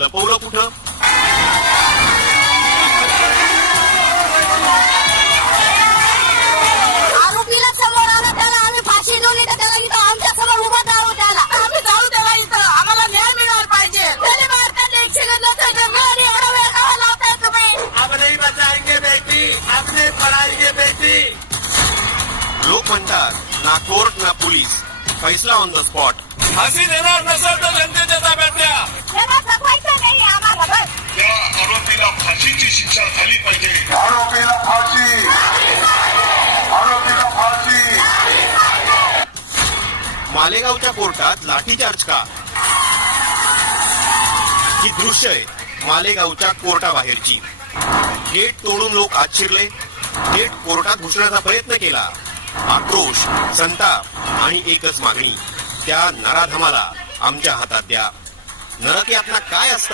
लपवलं कुठं? आरोपीला समोर आणा, त्याला आम्ही फाशी देऊन इथं त्याला इथं आमच्या समोर उभं राहू, त्याला आम्ही जाऊ त्याला इथं. आम्हाला न्याय मिळाला पाहिजे. त्याने भारतात एक सेकंद नव्हतं, एवढा वेळ का लावताय तुम्ही? अब नहीं बचाएंगे बेटी, अपने पढ़ाएंगे बेटी. लोक म्हणतात ना कोर्ट ना पोलीस, फैसला ऑन द स्पॉट. फाशी देणार नसेल तर जनतेच्या ताब्यात द्या. त्याला जगवायचं नाही आम्हाला, बस. त्या आरोपीला फाशीची शिक्षा झाली पाहिजे. आरोपीला फाशी, आरोपीला फाशी. मालेगावच्या कोर्टात लाठीचार्ज का? ही दृश्य आहे मालेगावच्या कोर्टाबाहेरची. गेट तोडून लोक आत शिरले, गेट कोर्टात घुसण्याचा प्रयत्न केला. आक्रोश, संताप आणि एकच मागणी, त्या नराधमाला आमच्या हातात द्या. नरक यातना काय असतं?